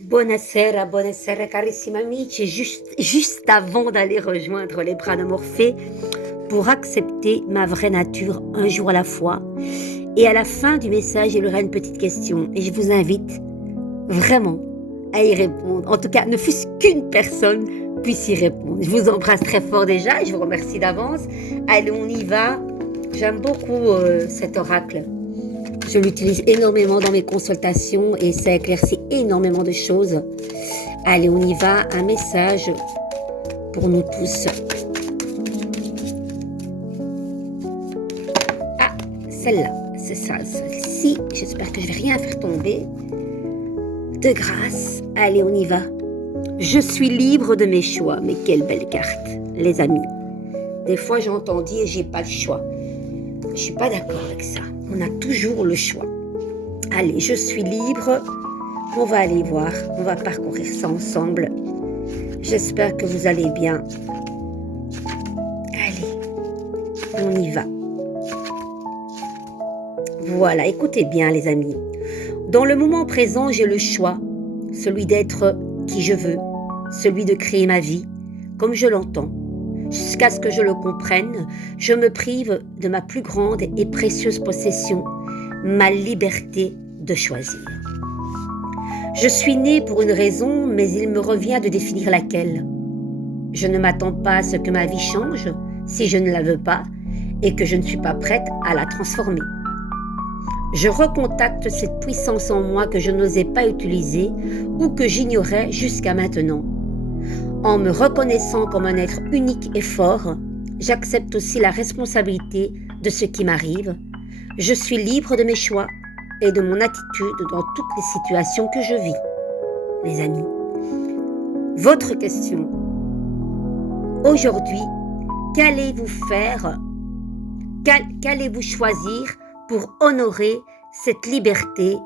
Buonasera, buonasera carissimi amici, juste avant d'aller rejoindre les bras de Morphée pour accepter ma vraie nature un jour à la fois. Et à la fin du message, il y aura une petite question et je vous invite vraiment à y répondre. En tout cas, ne fût-ce qu'une personne puisse y répondre. Je vous embrasse très fort déjà et je vous remercie d'avance. Allez, on y va. J'aime beaucoup cet oracle. Je l'utilise énormément dans mes consultations et ça éclaircit énormément de choses. Allez, on y va. Un message pour nous tous. Ah, celle-là, c'est ça, celle-ci. J'espère que je vais rien faire tomber. De grâce, allez, on y va. Je suis libre de mes choix. Mais quelle belle carte, les amis. Des fois, j'entends dire j'ai pas le choix. Je suis pas d'accord avec ça. On a toujours le choix. Allez, je suis libre. On va aller voir. On va parcourir ça ensemble. J'espère que vous allez bien. Allez, on y va. Voilà, écoutez bien les amis. Dans le moment présent, j'ai le choix. Celui d'être qui je veux. Celui de créer ma vie comme je l'entends. Jusqu'à ce que je le comprenne, je me prive de ma plus grande et précieuse possession, ma liberté de choisir. Je suis née pour une raison, mais il me revient de définir laquelle. Je ne m'attends pas à ce que ma vie change si je ne la veux pas et que je ne suis pas prête à la transformer. Je recontacte cette puissance en moi que je n'osais pas utiliser ou que j'ignorais jusqu'à maintenant. En me reconnaissant comme un être unique et fort, j'accepte aussi la responsabilité de ce qui m'arrive. Je suis libre de mes choix et de mon attitude dans toutes les situations que je vis. Les amis, votre question. Aujourd'hui, qu'allez-vous faire? Qu'allez-vous choisir pour honorer cette liberté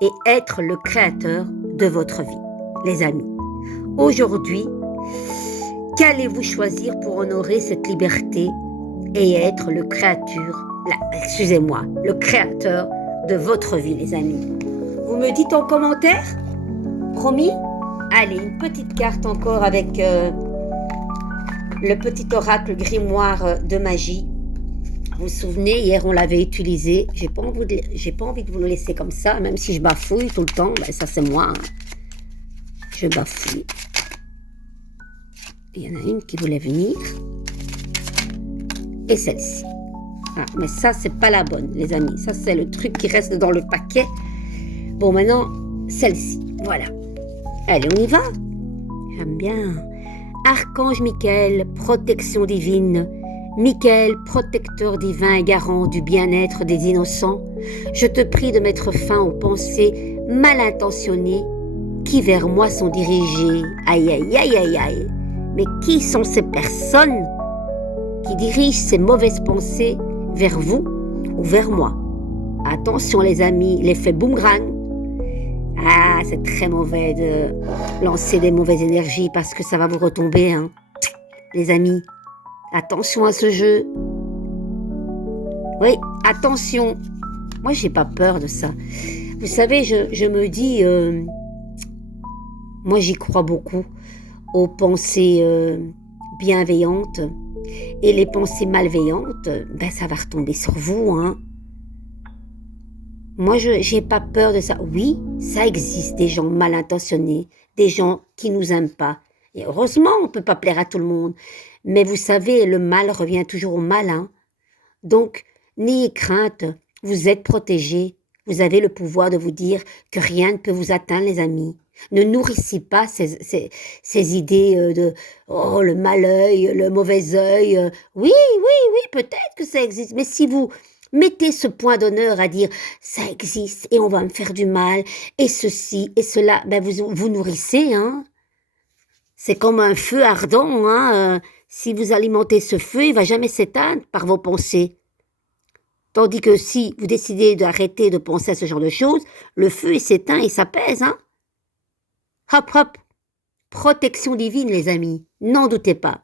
et être le créateur de votre vie? Les amis. Aujourd'hui, qu'allez-vous choisir pour honorer cette liberté et être le créateur de votre vie, les amis? Vous me dites en commentaire? Promis? Allez, une petite carte encore avec le petit oracle grimoire de magie. Vous vous souvenez, hier on l'avait utilisé. J'ai pas envie de vous le laisser comme ça, même si je bafouille tout le temps. Ben, ça c'est moi. Hein. Je bafouille. Il y en a une qui voulait venir. Et celle-ci. Ah, mais ça, c'est pas la bonne, les amis. Ça, c'est le truc qui reste dans le paquet. Bon, maintenant, celle-ci. Voilà. Allez, on y va. J'aime bien. Archange Michael, protection divine. Michael, protecteur divin et garant du bien-être des innocents. Je te prie de mettre fin aux pensées mal intentionnées qui vers moi sont dirigées. Aïe, aïe, aïe, aïe, aïe. Mais qui sont ces personnes qui dirigent ces mauvaises pensées vers vous ou vers moi? Attention les amis, l'effet boomerang. Ah, c'est très mauvais de lancer des mauvaises énergies parce que ça va vous retomber, hein. Les amis, attention à ce jeu. Oui, attention. Moi, j'ai pas peur de ça. Vous savez, je me dis, moi j'y crois beaucoup aux pensées bienveillantes et les pensées malveillantes, ben ça va retomber sur vous, hein. Moi, je n'ai pas peur de ça. Oui, ça existe, des gens mal intentionnés, des gens qui nous aiment pas. Et heureusement, on ne peut pas plaire à tout le monde. Mais vous savez, le mal revient toujours au mal, hein. Donc, n'ayez crainte, vous êtes protégés. Vous avez le pouvoir de vous dire que rien ne peut vous atteindre, les amis. Ne nourrissez pas ces idées de « oh, le mal œil, le mauvais œil ». Oui, peut-être que ça existe. Mais si vous mettez ce point d'honneur à dire « ça existe et on va me faire du mal et ceci et cela », ben vous nourrissez, hein. C'est comme un feu ardent, hein. Si vous alimentez ce feu, il ne va jamais s'éteindre par vos pensées. Tandis que si vous décidez d'arrêter de penser à ce genre de choses, le feu il s'éteint et s'apaise, hein. Hop, hop, protection divine, les amis, n'en doutez pas.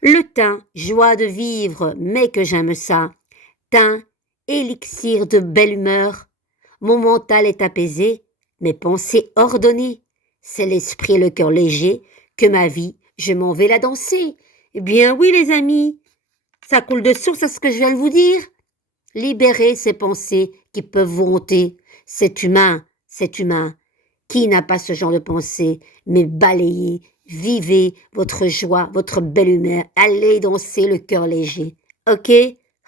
Le thym, joie de vivre, mais que j'aime ça. Thym, élixir de belle humeur. Mon mental est apaisé, mes pensées ordonnées. C'est l'esprit et le cœur léger que ma vie, je m'en vais la danser. Eh bien oui, les amis, ça coule de source à ce que je viens de vous dire. Libérez ces pensées qui peuvent vous hanter. C'est humain, c'est humain. Qui n'a pas ce genre de pensée? Mais balayez, vivez votre joie, votre belle humeur. Allez danser le cœur léger. Ok?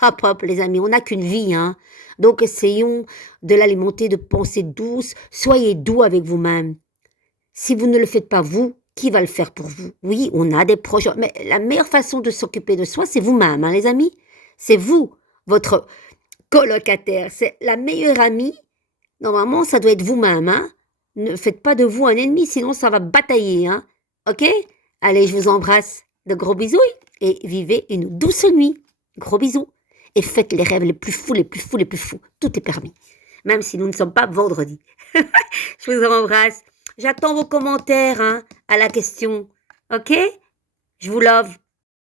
Hop hop, les amis, on n'a qu'une vie, hein. Donc essayons de l'alimenter de pensées douces. Soyez doux avec vous-même. Si vous ne le faites pas vous, qui va le faire pour vous? Oui, on a des projets, mais la meilleure façon de s'occuper de soi, c'est vous-même, hein, les amis. C'est vous, votre colocataire. C'est la meilleure amie. Normalement, ça doit être vous-même, hein. Ne faites pas de vous un ennemi, sinon ça va batailler, hein. Ok? Allez, je vous embrasse. De gros bisous et vivez une douce nuit. Gros bisous. Et faites les rêves les plus fous, les plus fous, les plus fous. Tout est permis. Même si nous ne sommes pas vendredi. Je vous embrasse. J'attends vos commentaires, hein, à la question. Ok? Je vous love.